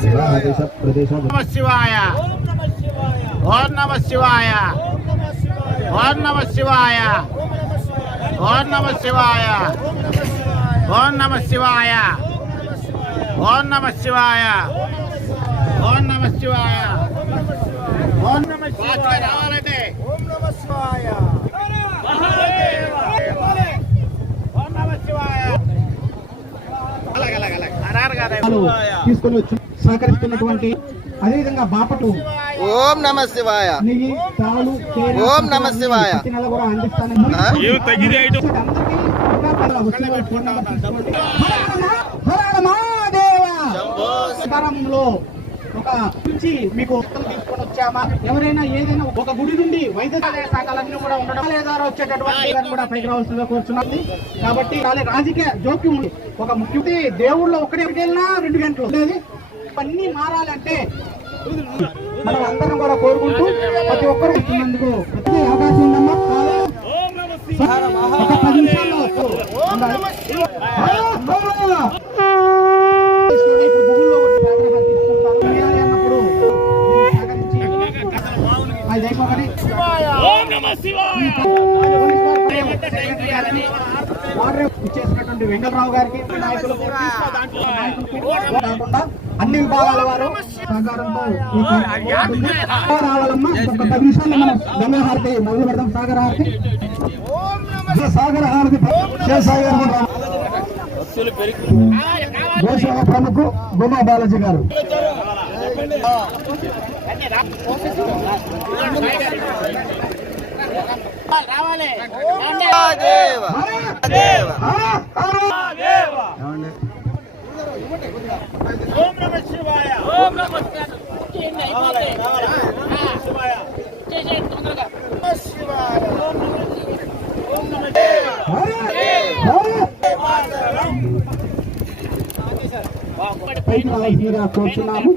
శివాయ. ఓం నమ శివాయ. ఓం నమ శివాయ. ఓం నమ శివాయ. ఓం నమ శివాయ. ఓం నమ శివాయ. ఓం నమ శివాయ. ఓం నమ శివాయ. రావాలంటే ఓం నమ తీసుకొని వచ్చి సహకరిస్తున్నటువంటి అదేవిధంగా బాపటు ఓం నమ శివాయ. ఓం నమః శివాయ. ఒక నుంచి మీకు తీసుకొని వచ్చామా? ఎవరైనా ఏదైనా ఒక గుడి నుండి వైద్య శాఖలన్నీ కూడా ఉండడం లేదా వచ్చేటటువంటి కూడా పైకి రావాల్సిందిగా కోరుచున్నది కాబట్టి రాజకీయ జోక్యం ఉంది. ఒక ముఖ్యమంత్రి దేవుళ్ళు ఒకటి వెళ్ళినా రెండు గంటలు ఇవన్నీ మారాలంటే మనం అందరం కూడా కోరుకుంటూ ప్రతి ఒక్కరు ఇచ్చినందుకు ప్రతి అవకాశం ఉందమ్మా. ఒక పది నిమిషాల్లో అన్నప్పుడు దీన్ని ఇచ్చేసినటువంటి వెంకటరావు గారికి కాకుండా అన్ని విభాగాల వారు సహకారంతో రావాలమ్మా ఒక పది నిమిషాలు మనం గంగా హారతి మొదలు పెడదాం సాగర హారతి. సాగర హారతి శివసాగర్ ప్రముఖ గుమా బాలాజీ గారు. రావాలి. దేవ దేవ ఓం నమ శివాయ. ఓం నమ రావాల్సిందిగా కోరుతున్నాము